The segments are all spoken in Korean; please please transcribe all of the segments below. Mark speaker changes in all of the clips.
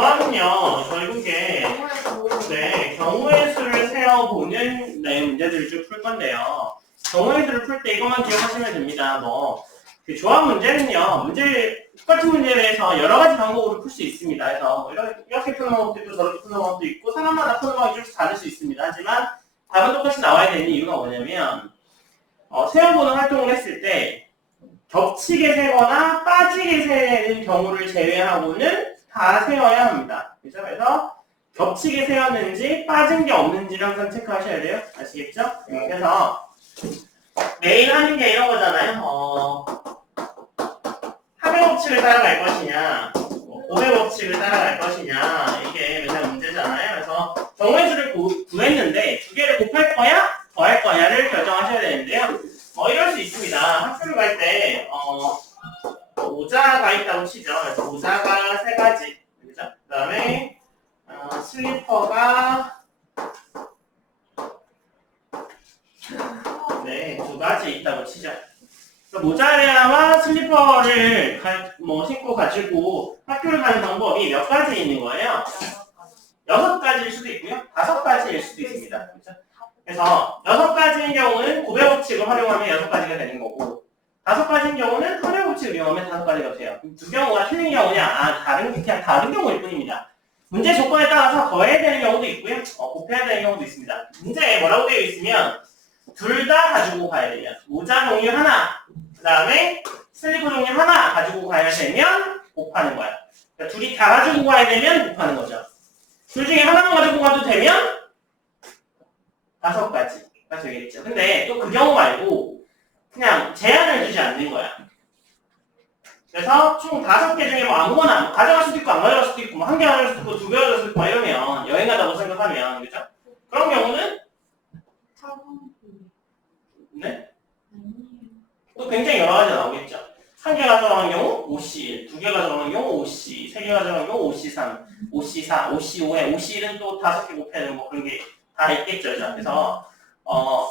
Speaker 1: 조합은요, 결국에 네, 경우의 수를 세어보는 네, 문제들을 쭉 풀 건데요. 경우의 수를 풀 때 이것만 기억하시면 됩니다. 뭐, 그 조합 문제는요, 문제, 똑같은 문제에 대해서 여러 가지 방법으로 풀 수 있습니다. 그래서 뭐 이렇게, 이렇게 푸는 방법도 있고, 저렇게 푸는 방법도 있고, 사람마다 푸는 방법이 좀 다를 수 있습니다. 하지만 답은 똑같이 나와야 되는 이유가 뭐냐면, 어, 세어보는 활동을 했을 때, 겹치게 세거나 빠지게 세는 경우를 제외하고는 다 세어야 합니다. 그죠? 그래서 겹치게 세었는지 빠진 게 없는지를 항상 체크하셔야 돼요. 아시겠죠? 음, 그래서 매일 하는 게 이런 거잖아요. 어, 합의 법칙을 따라갈 것이냐, 뭐 고백 법칙을 따라갈 것이냐 이게 맨날 문제잖아요. 그래서 경우의 수를 구, 구했는데 두 개를 곱할 거야, 더할 거냐를 결정하셔야 되는데요. 어, 이럴 수 있습니다. 학교를 갈 때, 어, 모자가 있다고 치죠. 그래서 모자가 세 가지. 그죠? 그 다음에, 어, 슬리퍼가, 네, 두 가지 있다고 치죠. 그래서 모자와 슬리퍼를 가- 뭐 신고 가지고 학교를 가는 방법이 몇 가지 있는 거예요. 여섯 가지일 수도 있고요. 다섯 가지일 수도 있습니다. 그죠? 그래서 여섯 가지인 경우는 고배 법칙을 활용하면 여섯 가지가 되는 거고 다섯 가지인 경우는 합의 법칙을 이용하면 다섯 가지가 돼요. 두 경우냐? 아 다른 그냥 다른 경우일 뿐입니다. 문제 조건에 따라서 더해야 되는 경우도 있고요. 어, 곱해야 되는 경우도 있습니다. 문제에 뭐라고 되어 있으면 둘 다 가지고 가야 돼요. 모자 종류 하나, 그 다음에 슬리퍼 종류 하나 가지고 가야 되면 곱하는 거야. 그러니까 둘이 다 가지고 가야 되면 곱하는 거죠. 둘 중에 하나만 가지고 가도 되면 다섯 가지가 되겠죠. 근데 또 그 경우 말고 그냥 제한을 두지 않는 거야. 그래서 총 다섯 개 중에 뭐 아무거나 뭐 가져갈 수도 있고 안 가져갈 수도 있고 뭐 한 개 가져갈 수도 있고 두 개 가져갈 수도 있고 막 이러면 여행 가다고 생각하면 그죠? 그런 경우는 네? 또 굉장히 여러 가지 나오겠죠. 한 개 가져가는 경우 5C1, 두 개 가져가는 경우 5C, 세 개 가져가는 경우 5C3, 5C4, 5C5에 5C1은 또 다섯 개 곱해야 되는 뭐 그런 게 다 있겠죠. 그죠? 그래서 어,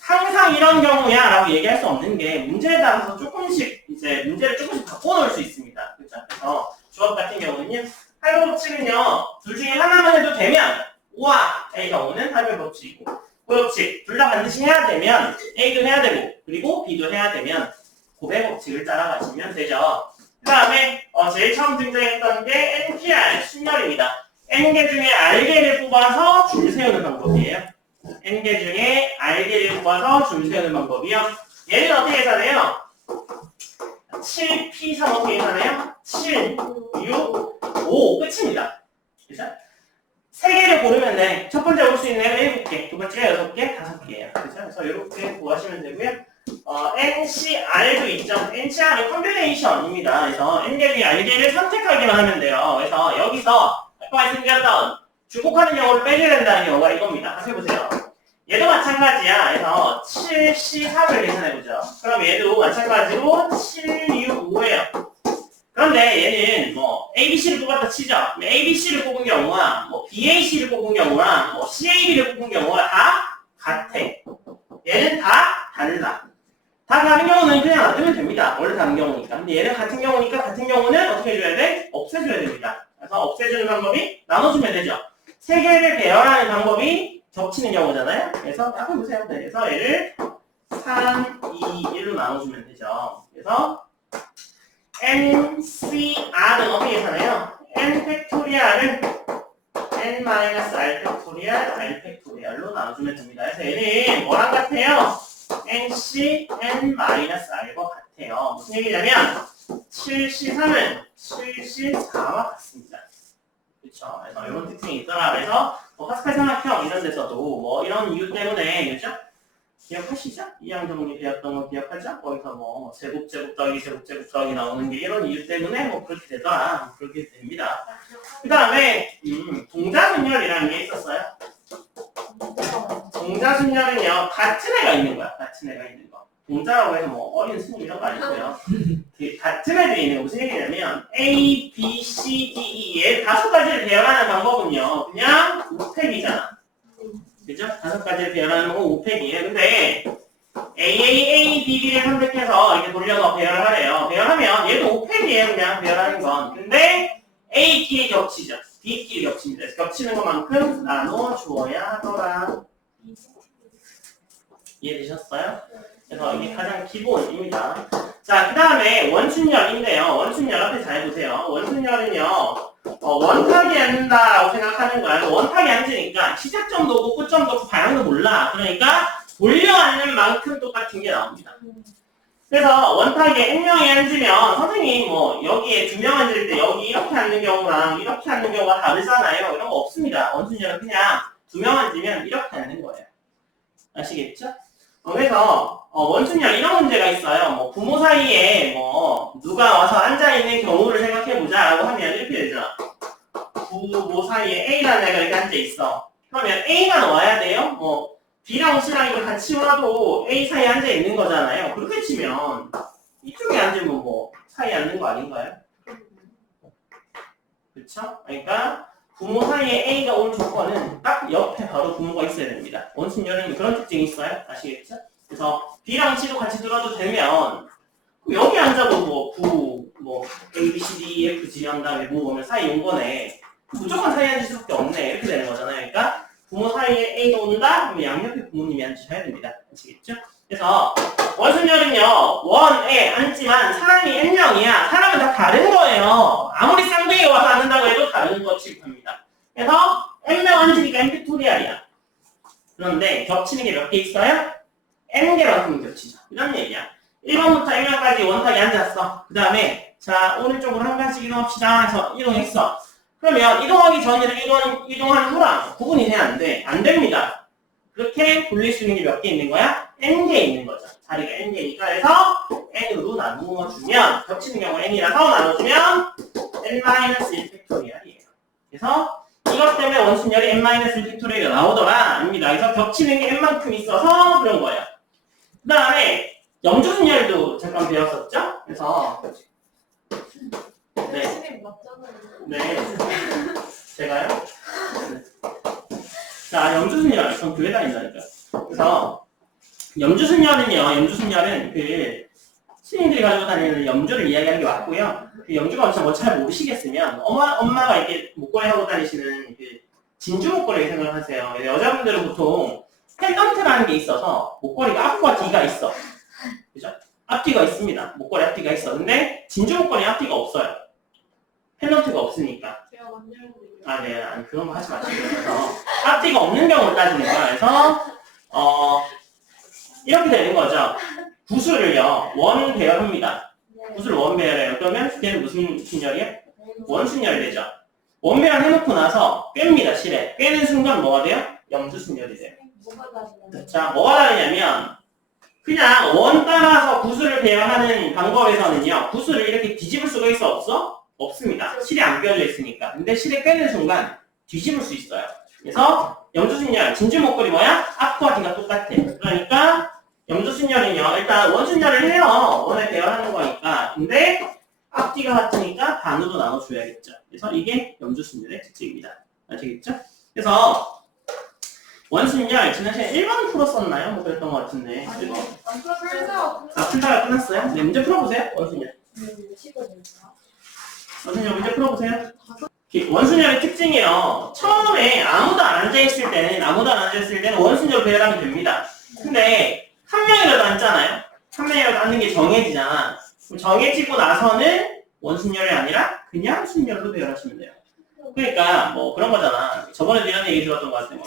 Speaker 1: 항상 이런 경우야 라고 얘기할 수 없는 게 문제에 따라서 조금씩 이제 문제를 조금씩 바꿔놓을 수 있습니다. 그렇죠? 그래서 주업 같은 경우는요. 할배 법칙은요. 둘 중에 하나만 해도 되면 우와의 경우는 할배 법칙이고 고배 법칙 둘 다 반드시 해야 되면 A도 해야 되고 그리고 B도 해야 되면 고배 법칙을 따라가시면 되죠. 그 다음에 어, 제일 처음 등장했던 게 NPR 순열입니다. N개 중에 R개를 뽑아서 줄 세우는 방법이에요. N개 중에 R개를 뽑아서 줄 세우는 방법이요. 얘는 어떻게 계산해요? 7P 3 어떻게 계산해요? 7, 6, 5 끝입니다. 그죠? 세 개를 고르면 돼. 첫 번째 올 수 있는 애가 7개, 두 번째가 6개, 5개예요. 그죠? 그래서 이렇게 구하시면 되고요. 어, NCR도 있죠. NCR은 컴비네이션입니다. 그래서 N개 중에 R개를 선택하기만 하면 돼요. 그래서 여기서 아까 말씀드렸던 중복하는 경우를 빼줘야 된다는 경우가 이겁니다. 다시 해보세요. 마찬가지야. 그래서 7, C, 3을 계산해보죠. 그럼 얘도 마찬가지로 7, 6, 5예요. 그런데 얘는 뭐 ABC를 뽑았다 치죠. ABC를 뽑은 경우와 뭐 BAC를 뽑은 경우랑 뭐 CAB를 뽑은 경우가 다 같아. 얘는 다 달라. 다 다른 경우는 그냥 놔두면 됩니다. 원래 다른 경우니까. 근데 얘는 같은 경우니까 같은 경우는 어떻게 해줘야 돼? 없애줘야 됩니다. 그래서 없애주는 방법이 나눠주면 되죠. 세 개를 배열하는 방법이 겹치는 경우잖아요. 그래서 딱 보세요. 네, 그래서 얘를 3, 2, 1로 나눠주면 되죠. 그래서 n, c, r은 어떻게 계산해요? n 팩토리얼을 n 마이너스 r 팩토리얼, r 팩토리얼로 나눠주면 됩니다. 그래서 얘는 뭐랑 같아요? nc, n 마이너스 r과 같아요. 무슨 얘기냐면 73은 74와 같습니다. 그렇죠. 그래서 이런 특징이 있더라. 그래서 뭐 파스칼 삼각형 이런 데서도 뭐 이런 이유 때문에 그죠? 기억하시죠? 이항정리 배웠던 거 기억하죠? 거기서 뭐 제곱 제곱 더하기 제곱 제곱 더하기 나오는 게 이런 이유 때문에 뭐 그렇게 되더라. 그렇게 됩니다. 그 다음에 음, 동자순열이라는 게 있었어요. 동자순열은요 같은 애가 있는 거야. 같은 애가 있는 거. 동자라고 해서 뭐 어린 스님 이런 거 아니고요. 그 같은 애들이 있는 거 무슨 얘기냐면 A, B, C, D, E 얘 다섯 가지를 배열하는 방법은요 그냥 우팩이잖아. 그죠? 다섯 가지를 배열하는 건 우팩이에요. 근데 A, A, A, B, B를 선택해서 이렇게 돌려서 배열을 하래요. 배열하면 얘도 우팩이에요. 그냥 배열하는 건. 근데 A, D에 겹치죠. B끼리 겹칩니다. 겹치는 것만큼 나눠 주어야 하더라. 이해되셨어요? 그래서 이게 가장 기본입니다. 자, 그 다음에 원순열인데요. 원순열 앞에 잘 보세요. 원순열은요, 어, 원탁이 앉는다라고 생각하는 거예요. 원탁이 앉으니까 시작점도 없고 끝점도 없고 방향도 몰라. 그러니까 돌려 앉는 만큼 똑같은 게 나옵니다. 그래서 원탁에 N명이 앉으면 선생님 뭐 여기에 두 명 앉을 때 여기 이렇게 앉는 경우랑 이렇게 앉는 경우가 다르잖아요. 이런 거 없습니다. 원순열은 그냥 두 명 앉으면 이렇게 앉는 거예요. 아시겠죠? 어, 그래서 어, 원순열 이런 문제가 있어요. 뭐 부모 사이에 뭐 누가 와서 앉아 있는 경우를 생각해 보자라고 하면 이렇게 되죠. 부모 사이에 A라는 애가 이렇게 앉아 있어. 그러면 A만 와야 돼요. 뭐 B랑 C랑 이걸 같이 와도 A 사이에 앉아 있는 거잖아요. 그렇게 치면 이쪽에 앉으면 뭐 사이에 앉는 거 아닌가요? 그렇죠? 그러니까 부모 사이에 A가 올 조건은 딱 옆에 바로 부모가 있어야 됩니다. 원순열은 그런 특징이 있어요. 아시겠죠? 그래서 B랑 C도 같이 들어도 되면 여기 앉아도 뭐 부, 뭐 A, B, C, D, E, F, G 한 다음에 뭐 오면 사이 온 거네. 무조건 사이에 앉을 수밖에 없네. 이렇게 되는 거잖아요. 그러니까 부모 사이에 A가 온다? 그러면 양옆에 부모님이 앉으셔야 됩니다. 아시겠죠? 그래서 원순열은요 원에 앉지만 사람이 N명이야. 사람은 다 다른 거예요. 아무리 쌍둥이 와서 앉는다고 해도 다른 거 취급합니다. 그래서 N명 앉으니까 N팩토리알이야. 그런데 겹치는 게 몇 개 있어요? N개만큼 겹치죠. 이런 얘기야. 1번부터 N명까지 원탁이 앉았어. 그 다음에 자 오른쪽으로 한 칸씩 이동합시다 해서 이동했어. 그러면 이동하기 전이랑 이동, 이동한 후랑 구분이 돼야 안 돼. 안 됩니다. 그렇게 돌릴 수 있는 게 몇 개 있는 거야? N개 있는 거죠. 자리가 N개니까 그래서 N으로 나누어주면 겹치는 경우 N이라서 나눠주면 N-1팩토리얼이에요. 그래서 이것 때문에 원순열이 N-1팩토리얼이 나오더라 아닙니다. 그래서 겹치는 게 N만큼 있어서 그런 거예요. 그 다음에 영주순열도 잠깐 배웠었죠? 그래서 네. 네. 제가요? 네. 자, 염주순열. 전 교회 다닌다니까. 그래서, 염주순열은요, 염주순열은 그, 스님들이 가지고 다니는 염주를 이야기하는 게 맞고요. 그 염주가 진짜 뭐잘 모르시겠으면, 엄마, 엄마가 이렇게 목걸이 하고 다니시는 그, 진주 목걸이 생각을 하세요. 근데 여자분들은 보통, 펜던트라는 게 있어서, 목걸이가 앞과 뒤가 있어. 그죠? 앞뒤가 있습니다. 목걸이 앞뒤가 있어. 근데, 진주 목걸이 앞뒤가 없어요. 펜던트가 없으니까. 아, 네. 아니, 그런 거 하지 마시고요. 앞뒤가 없는 경우를 따지는 거야. 그래서 어 이렇게 되는 거죠. 구슬을요 원 배열합니다. 구슬 원 배열해요. 그러면 걔는 무슨 순열이에요? 원순열이 되죠. 원 배열 해놓고 나서 꿰입니다. 실에 꿰는 순간 뭐가 돼요? 염수순열이 돼요. 자, 뭐가 다르냐면 그냥 원 따라서 구슬을 배열하는 방법에서는요 구슬을 이렇게 뒤집을 수가 있어 없어? 없습니다. 실에 안 껴져 있으니까. 근데 실에 꿰는 순간 뒤집을 수 있어요. 그래서 염주순열, 진주 목걸이 뭐야? 앞과 뒤가 똑같아. 그러니까 염주순열은요 일단 원순열을 해요. 원에 배열하는 거니까. 근데 앞뒤가 같으니까 반으로 나눠줘야겠죠. 그래서 이게 염주순열의 특징입니다. 아시겠죠? 그래서 원순열 지난 시간에 1번 풀었었나요? 뭐 그랬던 것 같은데.
Speaker 2: 아니,
Speaker 1: 1번.
Speaker 2: 안 풀었어요.
Speaker 1: 아, 풀다가 끝났어요? 네, 문제 풀어보세요. 원순열. 원순열 문제 풀어보세요. 원순열의 특징이요. 처음에 아무도 안 앉아있을 때는, 아무도 안 앉아있을 때는 원순열로 배열하면 됩니다. 근데, 한 명이라도 앉잖아요? 한 명이라도 앉는 게 정해지잖아. 그럼 정해지고 나서는 원순열이 아니라 그냥 순열로 배열하시면 돼요. 그러니까, 뭐 그런 거잖아. 저번에도 이런 얘기 들었던 것 같아. 뭐,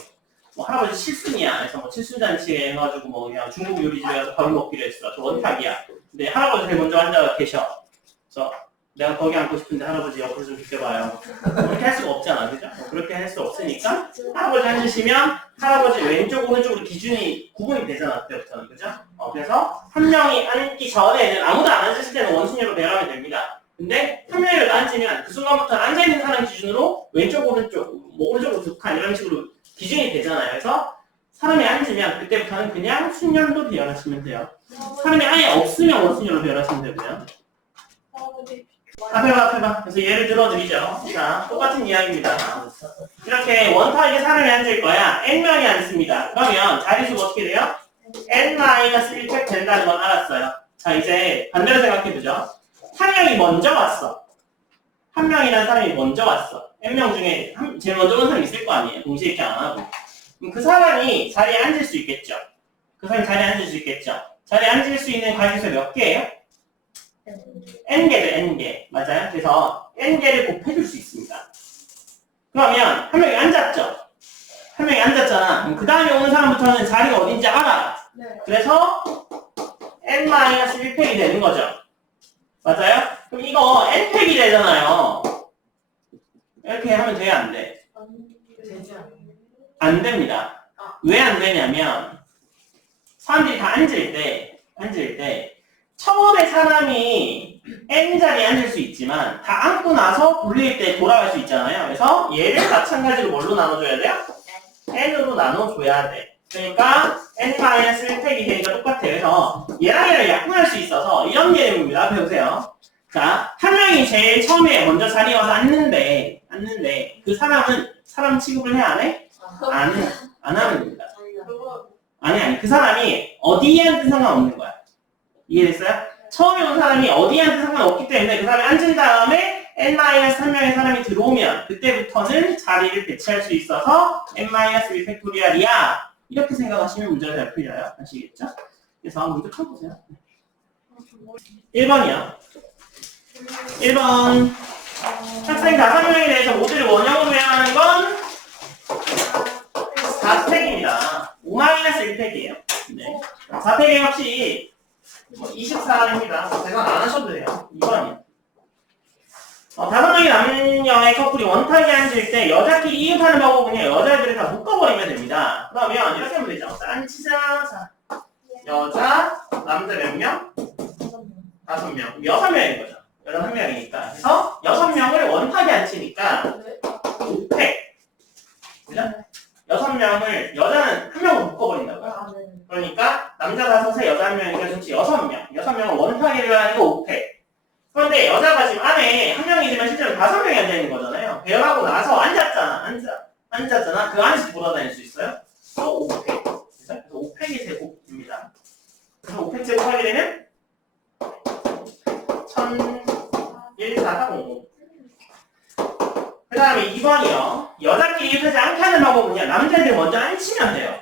Speaker 1: 뭐 할아버지 칠순이야. 그래서 뭐 칠순잔치에 해가지고 뭐 그냥 중국 요리집에 가서 밥을 먹기로 했어. 저 원탁이야. 근데 할아버지 제일 먼저 앉아 계셔. 그래서 내가 거기 앉고 싶은데 할아버지 옆으로 좀 비켜봐요. 그렇게 할 수가 없잖아, 그죠? 뭐 그렇게 할 수 없으니까 할아버지 앉으시면 할아버지 왼쪽 오른쪽으로 기준이 구분이 되잖아, 그때부터는, 그죠? 어, 그래서 한 명이 앉기 전에는 아무도 안 앉으실 때는 원순위로 배열하면 됩니다. 근데 한 명이라도 앉으면 그 순간부터 앉아 있는 사람 기준으로 왼쪽 오른쪽, 뭐 오른쪽으로 두칸 이런 식으로 기준이 되잖아요. 그래서 사람이 앉으면 그때부터는 그냥 순열로 배열하시면 돼요. 사람이 아예 없으면 원순열로 배열하시면 되고요. 앞에 봐, 앞에 봐. 그래서 예를 들어드리죠. 자, 똑같은 이야기입니다. 이렇게 원탁에 사람이 앉을 거야. N명이 앉습니다. 그러면 자리수가 어떻게 돼요? N-1팩 된다는 건 알았어요. 자, 이제 반대로 생각해보죠. 한 명이 먼저 왔어. 한 명이라는 사람이 먼저 왔어. N명 중에 한, 제일 먼저 온 사람이 있을 거 아니에요. 동시에 이렇게 안 하고. 그럼 그 사람이 자리에 앉을 수 있겠죠. 그 사람이 자리에 앉을 수 있겠죠. 자리에 앉을 수 있는 가지수 몇 개예요? n개죠, n개. 맞아요? 그래서 n개를 곱해줄 수 있습니다. 그러면 한 명이 앉았죠? 한 명이 앉았잖아. 그 다음에 오는 사람부터는 자리가 어딘지 알아.
Speaker 2: 네.
Speaker 1: 그래서 n-1팩이 되는 거죠. 맞아요? 그럼 이거 n팩이 되잖아요. 이렇게 하면 돼요, 안 돼?
Speaker 2: 되지 않아요.
Speaker 1: 안 됩니다. 왜안 되냐면 사람들이 다 앉을 때 앉을 때 처음에 사람이 n 자리에 앉을 수 있지만 다 앉고 나서 불릴 때 돌아갈 수 있잖아요. 그래서 얘를 마찬가지로 뭘로 나눠줘야 돼요? n으로 나눠줘야 돼. 그러니까 n-1팩이 되니까 똑같아요. 그래서 얘랑 얘를 약분할 수 있어서 이런 개념입니다. 배우세요. 자, 한 명이 제일 처음에 먼저 자리에 와서 앉는데 앉는데 그 사람은 사람 취급을 해 안 해? 안 해. 안 됩니다.
Speaker 2: 그거
Speaker 1: 아니 아니 그 사람이 앉든 상관없는 거야. 이해됐어요? 처음에 온 사람이 앉든 상관없기 때문에 그 사람이 앉은 다음에 n-3명의 사람이 들어오면 그때부터는 자리를 배치할 수 있어서 n-1 팩토리얼이야. 이렇게 생각하시면 문제가 잘 풀려요. 아시겠죠? 그래서 문제 풀어보세요. 1번이요. 1번 학생 5명에 대해서 모듈을 원형으로 해하는 건 4팩입니다. 5-1팩이에요. 네. 4팩이 혹시 뭐 24입니다. 계산 안 하셔도 돼요. 2번이요. 어, 다섯 명의 남녀의 커플이 원탁에 앉을 때 여자끼리 이웃하는 방법은요. 여자애들을 다 묶어버리면 됩니다. 그러면 이렇게 하면 되죠. 짠 치자. 자, 여자, 남자 몇 명? 다섯 명. 여섯 명인 거죠. 한 명이니까. 그래서 여섯 명을 원탁에 앉히니까
Speaker 2: 네.
Speaker 1: 5팩. 그죠? 여섯 명을 여자는 한 명을 묶어버린다고요.
Speaker 2: 아, 네.
Speaker 1: 그러니까 남자 다섯에 여자 한 명이니까 전체 여섯 명. 여섯 명을 원탁에 하니까 5팩. 그런데 여자가 지금 안에 한 명이지만 실제로 다섯 명이 앉아 있는 거잖아요. 배열하고 나서 앉았잖아. 앉아. 앉았잖아. 그 안에서 돌아다닐 수 있어요. 또 5팩. 그죠? 그래서 5팩이 제곱입니다. 그래서 5팩 제곱하게 되면 101450. 그 다음에 2번이요. 여자끼리 이웃하지 않게 하는 방법은요. 남자들 먼저 앉히면 돼요.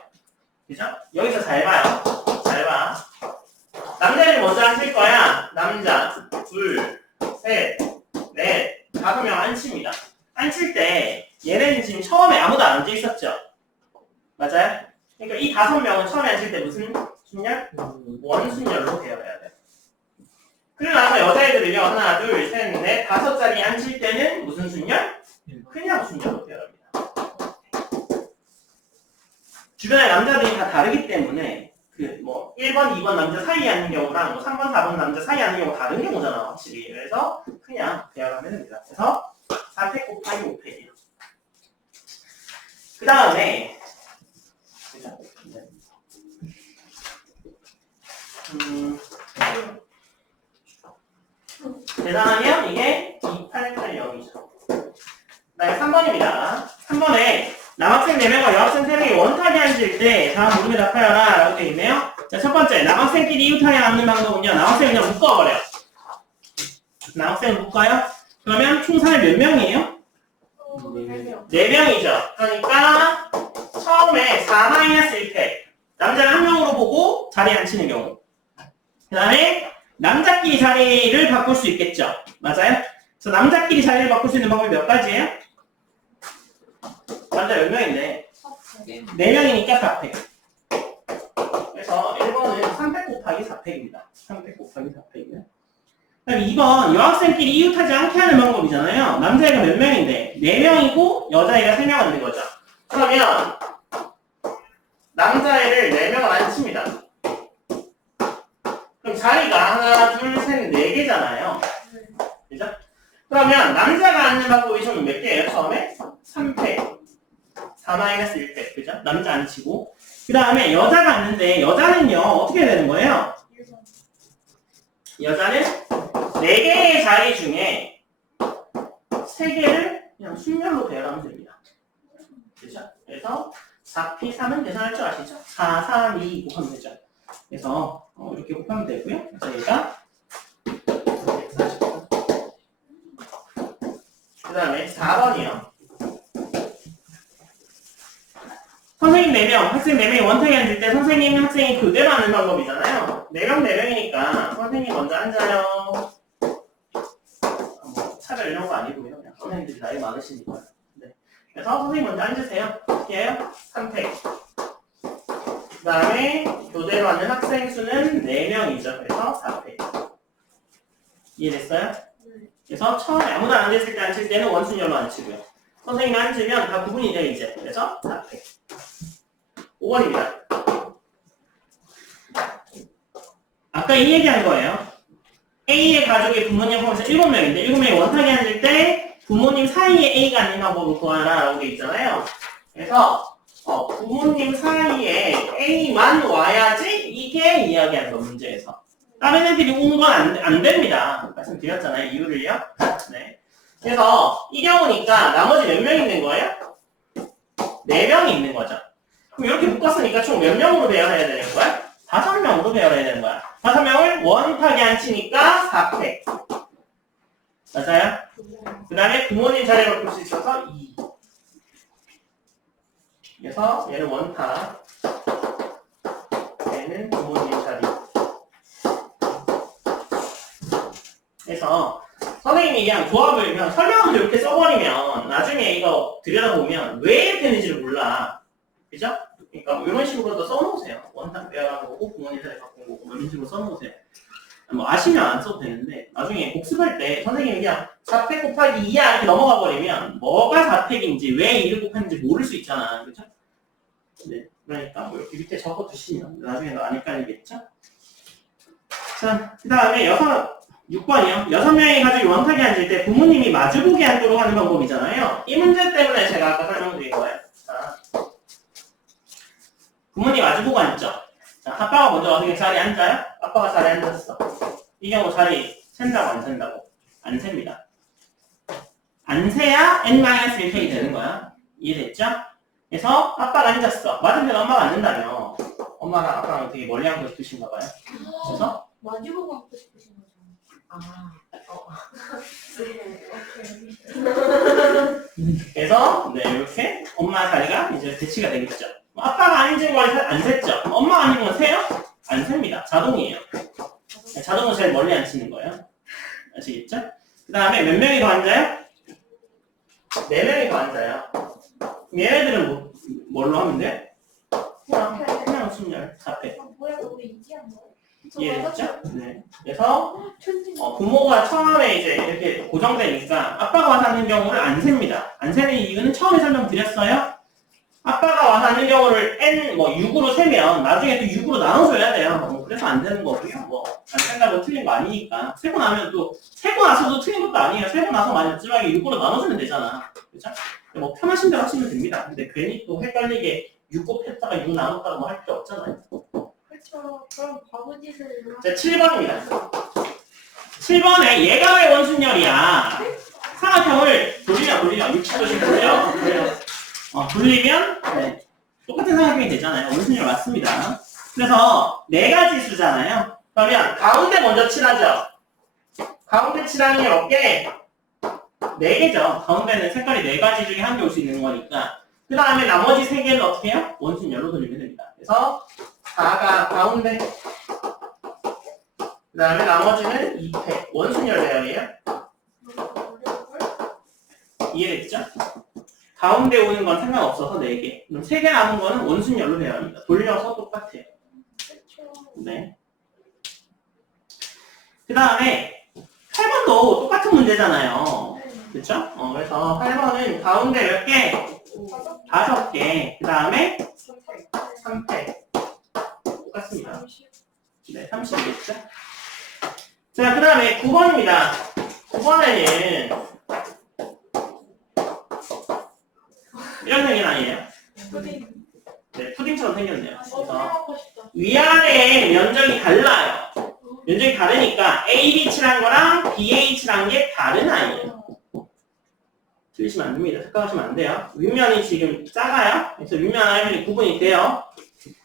Speaker 1: 그죠? 여기서 잘 봐요. 잘 봐. 남자를 먼저 앉힐 거야. 남자, 둘, 셋, 명 앉힙니다. 앉힐 때 얘네는 지금 처음에 아무도 안 앉아 있었죠? 맞아요? 그러니까 이 다섯 명은 처음에 앉을 때 무슨 순열? 원순열로 돼요. 그리고 나서 여자애들은요. 하나, 둘, 셋, 넷, 다섯 자리에 앉힐 때는 무슨 순열? 그냥 순열로 되어갑니다. 주변의 남자들이 다 다르기 때문에 그 뭐 1번, 2번 남자 사이에 앉는 경우랑 뭐 3번, 4번 남자 사이에 앉는 경우 다른 경우잖아 확실히. 그래서 그냥 대화하면 됩니다. 그래서 4팩 곱하기 5팩이에요. 그 다음에. 음, 계산하면 이게 2880이죠. 그 다음에 3번입니다. 3번에 남학생 4명과 여학생 3명이 원탁에 앉을 때 다음 물음에 답하여라 라고 되어 있네요. 자, 첫 번째, 남학생끼리 이웃하게 앉는 방법은요. 남학생 그냥 묶어버려요. 남학생 묶어요? 그러면 총 사람 몇 명이에요?
Speaker 2: 네.
Speaker 1: 4명이죠. 그러니까 처음에 4-1팩. 남자를 한 명으로 보고 자리에 앉히는 경우. 그 다음에 남자끼리 자리를 바꿀 수 있겠죠. 맞아요? 그래서 남자끼리 자리를 바꿀 수 있는 방법이 몇 가지예요? 남자 몇 명인데? 4명이니까 4팩. 그래서 1번은 3팩 곱하기 4팩입니다. 3팩 곱하기 4팩이요. 그다음 2번 여학생끼리 이웃하지 않게 하는 방법이잖아요. 남자애가 몇 명인데 4명이고 여자애가 3명 앉는 거죠. 그러면 남자애를 4명을 앉힙니다. 그럼 자리가 하나, 둘, 셋, 네 개잖아요. 그죠? 그러면 남자가 앉는 방법이 좀 몇 개예요? 처음에 3팩. 4-1팩. 그죠? 남자 앉히고. 그 다음에 여자가 앉는데 여자는요 어떻게 되는 거예요? 여자는 4개의 자리 중에 3개를 그냥 순열로 배열하면 됩니다. 그죠? 그래서 4P 3은 계산할 줄 아시죠? 4, 3, 2 곱하면 되죠. 그래서 어, 이렇게 곱하면 되고요. 그래서 얘가 그 다음에 4번이요. 선생님 4명, 학생 4명이 원탁에 앉을 때 선생님, 학생이 그대로 하는 방법이잖아요. 4명, 4명이니까 선생님 먼저 앉아요. 아, 뭐 차별 이런 거 아니고요. 그냥 선생님들이 나이 많으시니까. 네. 그래서 선생님 먼저 앉으세요. 어떻게 해요? 선택. 그 다음에 교대로 하는 학생 수는 4명이죠. 그래서 4팩. 이해됐어요? 그래서 처음에 아무도 안 앉았을 때 앉힐 때는 원순열로 앉히고요. 선생님이 앉으면 다 구분이 돼요, 이제. 그래서 4팩. 5번입니다. 아까 이 얘기한 거예요. A의 가족의 부모님 포함해서 7명인데 7명이 원탁에 앉을 때 부모님 사이에 A가 아닌 방법을 구하라 라고 돼 있잖아요. 그래서 어, 부모님 사이에 A만 와야지 이게 이야기하는 거 문제에서. 다른 애들이 온건안 안 됩니다. 말씀드렸잖아요. 이유를요. 네. 그래서 이 경우니까 나머지 몇 명 있는 거예요? 4명이 있는 거죠. 그럼 이렇게 묶었으니까 총 몇 명으로 배열해야 되는 거야? 다섯 명으로 배열해야 되는 거야. 다섯 명을 원탁에 앉히니까 4팩. 맞아요? 그 다음에 부모님 자리로 볼수 있어서 2. 그래서 얘는 원탁. 얘는 부모님 자리. 그래서 선생님이 그냥 조합을 그냥 설명을 이렇게 써버리면 나중에 이거 들여다보면 왜 했는지를 몰라. 그죠? 그러니까 이런 식으로도 써놓으세요. 원탁 배열하는 거고 부모님 자리 바꾼 거고 뭐 이런 식으로 써놓으세요. 뭐 아시면 안 써도 되는데 나중에 복습할 때 선생님이 그냥 4팩 곱하기 2야 이렇게 넘어가 버리면 뭐가 4팩인지 왜 2를 곱했는지 모를 수 있잖아. 그죠? 네. 그러니까 뭐 이렇게 밑에 적어 두시면 나중에 안 헷갈리겠죠? 자, 그 다음에 여섯 6번이요. 여섯 명이 가족이 원탁에 앉을 때 부모님이 마주보게 앉도록 하는 방법이잖아요. 이 문제 때문에 제가 아까 설명드린 거예요. 자, 부모님 마주보고 앉죠. 자, 아빠가 먼저 어떻게 자리에 앉아요? 아빠가 자리에 앉았어. 이 경우 자리 샌다고 안 샌다고? 안 셉니다. 안 세야 n-1팩이 되는 거야. 이해됐죠? 그래서 아빠가 앉았어. 맞은편 엄마가 앉는다며. 엄마랑 아빠랑 되게 멀리 앉고 싶으신가 봐요. 그래서
Speaker 2: 마주보고 하고 싶으신 거죠? 아, 어.
Speaker 1: 그래서 네 이렇게 엄마 자리가 이제 대치가 되겠죠. 뭐 아빠가 앉은 거에 안 샜죠. 엄마가 앉은 건 세요? 안 셉니다. 자동이에요. 네, 자동은 제일 멀리 앉히는 거예요. 아시겠죠? 그 다음에 몇 명이 더 앉아요? 네 명이 더 앉아요. 그럼 얘네들은 뭐, 뭘로 하면 돼? 그냥, 그냥 순열, 4패.
Speaker 2: 아, 뭐야, 너왜 이지한 거야?
Speaker 1: 이해됐죠? 네. 그래서
Speaker 2: 천진.
Speaker 1: 어, 부모가 처음에 이제 이렇게 고정되니까 아빠가 와서 하는 경우를 안 셉니다. 안 세는 이유는 처음에 설명드렸어요. 아빠가 와서 하는 경우를 n 뭐 6으로 세면 나중에 또 6으로 나눠줘야 돼요. 뭐 그래서 안 되는 거고요. 뭐안 생각고 틀린 거 아니니까 세고 나면 또 세고 나서도 틀린 것도 아니에요. 세고 나서 마지막에 6으로 나눠주면 되잖아. 그렇죠? 뭐 편하신 대로 하시면 됩니다. 근데 괜히 또 헷갈리게 6 곱했다가 6 나눴다가 뭐할 필요 없잖아요.
Speaker 2: 그렇죠. 그럼 바보짓을
Speaker 1: 자 7번입니다. 7번에 얘가 왜 원순열이야? 삼각형을 돌리려 돌리려 60도씩 돌려 돌려 어, 돌리면 네, 똑같은 삼각형이 되잖아요. 원순열 맞습니다. 그래서 네 가지 수잖아요. 그러면 가운데 먼저 칠하죠. 가운데 칠하는 게 몇 개? 네 개죠. 가운데는 색깔이 네 가지 중에 한 개 올 수 있는 거니까. 그 다음에 나머지 세 개는 어떻게 해요? 원순 열로 돌리면 됩니다. 그래서 4가 가운데 그 다음에 나머지는 2패 원순열 배열이에요. 이해됐죠? 가운데 오는 건 상관없어서 4개. 그럼 3개 남은 거는 원순열로 배열합니다. 돌려서 똑같아요. 네. 그 다음에 8번도 똑같은 문제잖아요. 그쵸? 어, 그래서 8번은 가운데 몇 개? 5개. 그 다음에 3패. 똑같습니다. 네, 30이겠죠? 자, 그 다음에 9번입니다. 9번에는 이런 생긴 아니에요? 네, 푸딩처럼 생겼네요. 그래서
Speaker 2: 하고 싶다.
Speaker 1: 위아래 면적이 달라요. 면적이 다르니까 AB 칠한 거랑 칠한 게 다른 아이예요. 틀리시면 안 됩니다. 착각하시면 안 돼요. 윗면이 지금 작아요. 그래서 윗면 하면이 구분이 돼요.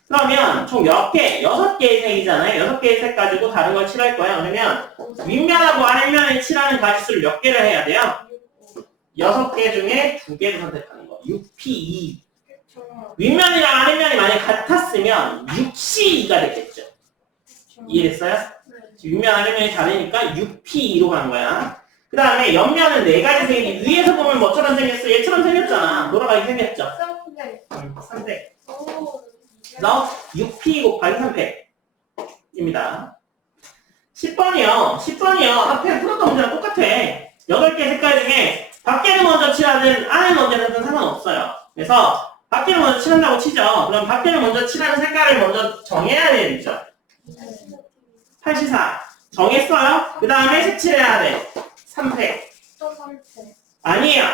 Speaker 1: 그러면 총 몇 개? 여섯 개의 색이잖아요. 여섯 개의 색 가지고 다른 걸 칠할 거예요. 그러면 윗면하고 아랫면을 칠하는 가지수를 몇 개를 해야 돼요? 여섯 개 중에 두 개를 거. 6P2. 윗면이랑 아랫면이 만약 같았으면 6C2가 됐겠죠. 이해됐어요? 윗면 아랫면이 다르니까 6P2로 가는 거야. 그 다음에 옆면은 네 가지 색이 위에서 보면 뭐처럼 생겼어? 얘처럼 생겼잖아. 돌아가게 생겼죠. 음, 300. 그래서 6P 곱하기 300입니다. 10번이요. 10번이요. 앞에 풀었던 문제랑 똑같아. 8개 색깔 중에 밖에를 먼저 칠하든 안을 먼저 칠하든 상관없어요. 그래서 밖에를 먼저 칠한다고 치죠. 그럼 밖에를 먼저 칠하는 색깔을 먼저 정해야 되겠죠. 84. 정했어요. 그 다음에 색칠해야 돼. 3팩. 아니에요.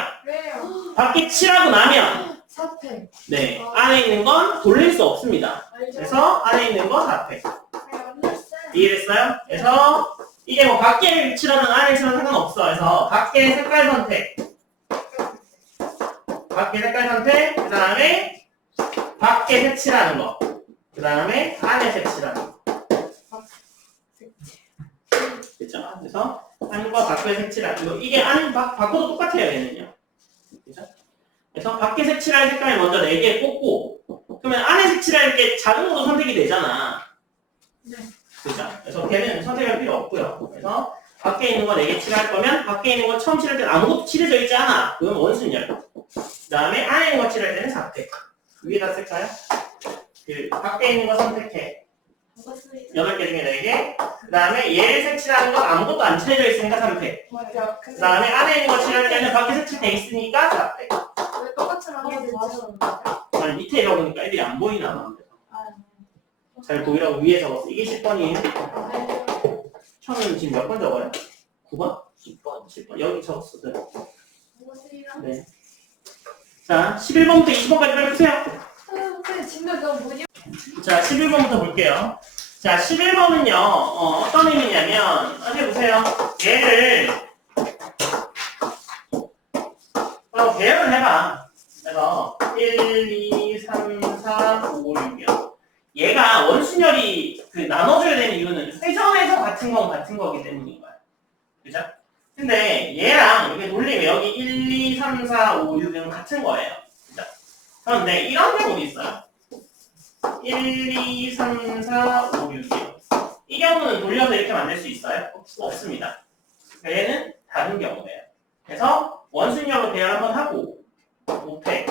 Speaker 1: 밖에 칠하고 나면 네 안에 있는 건 돌릴 수 없습니다. 그래서 안에 있는 거 4팩. 이해됐어요? 그래서 이게 뭐 밖에 칠하든 안에 칠하든 상관없어. 그래서 밖에 색깔 선택. 밖에 색깔 선택. 그 다음에 밖에 색칠하는 거. 그 다음에 안에 색칠하는 거. 그죠? 그래서 안과 밖에 색칠하는 거. 이게 안, 밖, 밖도 똑같아요, 얘는요. 그죠? 그래서 밖에 색칠할 색깔을 먼저 4개 꽂고, 그러면 안에 색칠할 게 작은 것도 선택이 되잖아. 그죠? 그래서 걔는 선택할 필요 없고요. 그래서 밖에 있는 거 4개 칠할 거면 밖에 있는 거 처음 칠할 때는 아무것도 칠해져 있지 않아. 그건 원순열. 그 다음에 안에 있는 거 칠할 때는 4팩. 위에다 쓸까요? 그 밖에 있는 거 선택해. 8개 중에 4개. 그 다음에 얘를 색칠하는 건 아무것도 안 칠해져 있으니까 3팩. 그 다음에 안에 있는 거 칠할 때는 밖에 색칠돼 있으니까 4팩. 아니 밑에 적으니까 애들이 안 보이나 봐. 잘 보이라고 위에 적었어. 이게 10번이에요. 처음에 지금 몇 번 적어요? 9번? 10번. 10번. 여기 적었어. 네. 네. 자, 11번부터 20번까지 빼주세요. 자, 11번부터 볼게요. 자, 11번은요, 어, 어떤 의미냐면, 어디 보세요. 얘를, 어, 배열을 해봐. 그래서, 1, 2, 3, 4, 5, 6이요. 얘가 원순열이 그 나눠줘야 되는 이유는 회전에서 같은 건 같은 거기 때문인 거야. 그죠? 근데 얘랑 이렇게 돌리면 여기 1, 2, 3, 4, 5, 6은 같은 거예요. 그죠? 그런데 이런 경우도 있어요. 1, 2, 3, 4, 5, 6이요. 이 경우는 돌려서 이렇게 만들 수 있어요? 없습니다. 그러니까 얘는 다른 경우예요. 그래서 원순열로 배열 한번 하고 5팩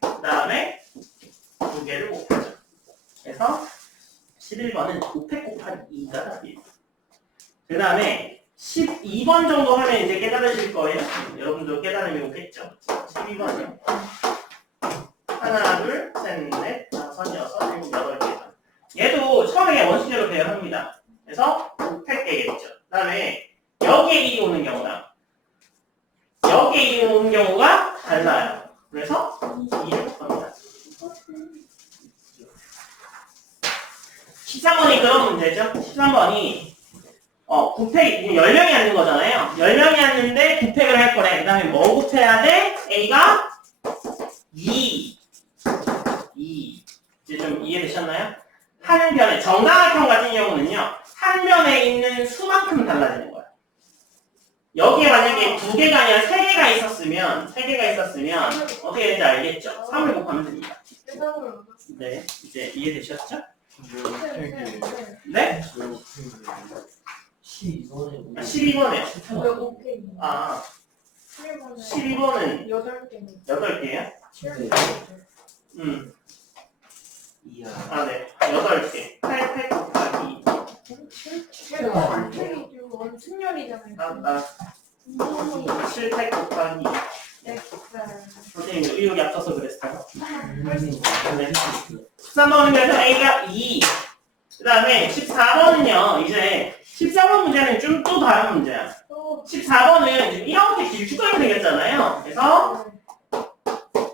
Speaker 1: 그 다음에 두 개를 곱하죠. 그래서 11번은 5팩 곱하기 2가 답이에요. 그 다음에 12번 정도 하면 이제 깨달으실 거예요. 여러분도 깨달음이 오겠죠. 12번이요. 하나, 둘, 셋, 넷, 다섯, 여섯, 일곱, 여덟 개. 얘도 처음에 원시제로 배열합니다. 그래서 5팩 개겠죠. 그 다음에 여기에 1이 오는 경우랑 여기에 1이 오는 경우가 달라요. 그래서 2를 곱합니다. 13번이 그런 문제죠. 13번이 어, 9팩, 10명이 앉는 거잖아요. 10명이 앉는데 9팩을 할 거래. 그 다음에 뭐 곱해야 돼? A가 2. 2. 이제 좀 이해되셨나요? 한 변에, 정당할평 같은 경우는요, 한 변에 있는 수만큼 달라지는 거예요. 여기에 만약에 두 개가 아니라 세 개가 있었으면, 세 개가 있었으면, 어떻게 되는지 알겠죠? 3을 곱하면 됩니다. 네, 이제 이해되셨죠? 네?
Speaker 3: 12번에
Speaker 1: 아, 12번에. 아, 12번은 8개예요? 음, 아, 네. 8개. 8팩 곱하기.
Speaker 2: 원순열이잖아요.
Speaker 1: 아, 아, 7팩 곱하기. 선생님, 의욕이 앞서서 그랬어요. 네. 13번은 그래서 A가 2. 그 다음에 14번은요, 이제 14번 문제는 좀 또 다른 문제야. 14번은 지금 이렇게 길쭉하게 생겼잖아요. 그래서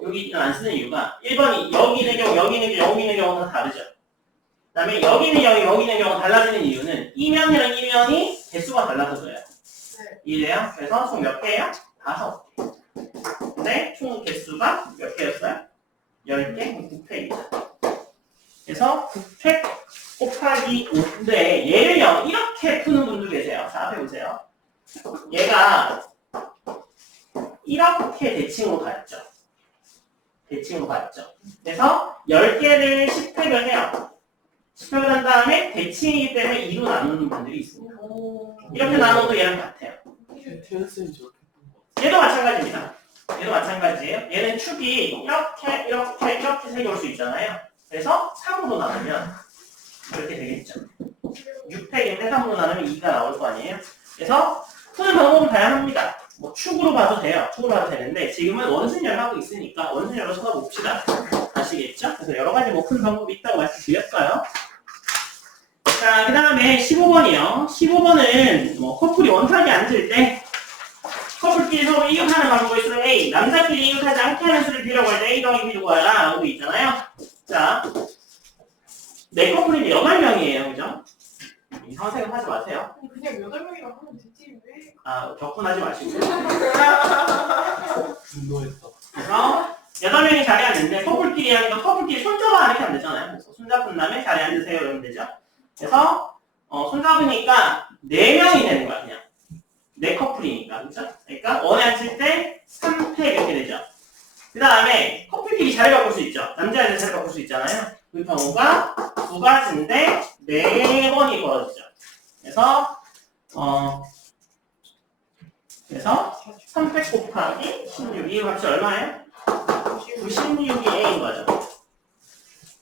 Speaker 1: 여기 안 쓰는 이유가 1번이 여기 있는 경우, 여기 있는 경우, 여기 있는 경우는 다 다르죠. 그 다음에 여기 있는 경우, 여기 있는 경우 달라지는 이유는 이면이랑 이면이 개수가 달라서져요. 이래요? 그래서 총 몇 개예요? 다섯 개. 근데 총 개수가 몇 개였어요? 10개? 9팩이죠. 그래서 9팩 곱하기 5인데 얘를요 이렇게 푸는 분도 계세요. 자 앞에 보세요. 얘가 이렇게 대칭으로 갔죠. 대칭으로 봤죠. 그래서 10개를 10팩을 해요. 10팩을 한 다음에 대칭이기 때문에 2로 나누는 분들이 있습니다.
Speaker 2: 오.
Speaker 1: 이렇게 나눠도 얘랑 같아요.
Speaker 3: 태연쌤이 저렇게
Speaker 1: 얘도 마찬가지입니다. 얘도 마찬가지예요. 얘는 축이 이렇게 이렇게 이렇게 세 개 올 수 있잖아요. 그래서 3으로 나누면 이렇게 되겠죠. 6팩인데 3으로 나누면 2가 나올 거 아니에요. 그래서 푸는 방법은 다양합니다. 뭐 축으로 봐도 돼요. 축으로 봐도 되는데 지금은 원순열 하고 있으니까 원순열로 쳐다봅시다. 아시겠죠? 그래서 여러 가지 뭐 푸는 방법이 있다고 말씀드렸어요. 자, 그 다음에 15번이요. 15번은 뭐 커플이 원탁에 앉을 때 커플끼리 서로 이웃하는 방법이 있으면 A 남자끼리 이웃하지 않게 하는 수를 비려고 때 A 더하기 B로 구하라. 라고 돼 있잖아요. 자, 네 커플인데 8명이에요. 그죠? 이상한 생각 하지 마세요.
Speaker 2: 아니 그냥 여덟 명이랑 하면 되지 왜?
Speaker 1: 아 격분하지 마시고.
Speaker 3: 분노했다
Speaker 1: 그래서 8명이 자리에 앉는데 커플끼리 하니까 커플끼리 손잡아 이렇게 하면 되잖아요. 그래서 손잡은 다음에 자리에 앉으세요. 이러면 되죠? 그래서 어, 손잡으니까 4명이 되는 거야 그냥 네 커플이니까 그죠? 그러니까 원에 앉을 때 3패 이렇게 되죠 그 다음에 커플끼리 자리 바꿀 수 있죠 남자애들 자리 바꿀 수 있잖아요 그 경우가 두 가지인데 네 번이 벌어지죠 그래서 어 그래서 3패 곱하기 16 이 값이 얼마예요? 96이 A인 거죠.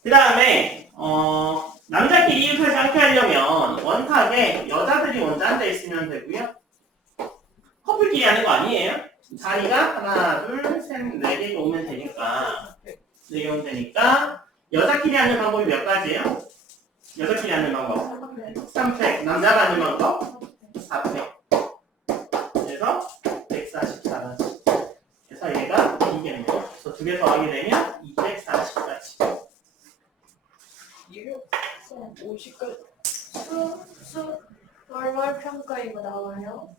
Speaker 1: 그 다음에, 어, 남자끼리 이웃하지 않게 하려면 원탁에 여자들이 먼저 앉아 있으면 되고요. 커플끼리 하는 거 아니에요? 자리가 하나, 둘, 셋, 네 개가 오면 되니까. 네 개 오면 되니까. 여자끼리 하는 방법이 몇 가지예요? 여자끼리 하는 방법. 3팩. 남자가 하는 방법? 4팩. 그래서 144가지. 그래서 얘가 이겠네요. 그래서 두 개 더하게 되면 240까지.
Speaker 2: 이거 50까지 수 수 월월 평가 이거 나와요?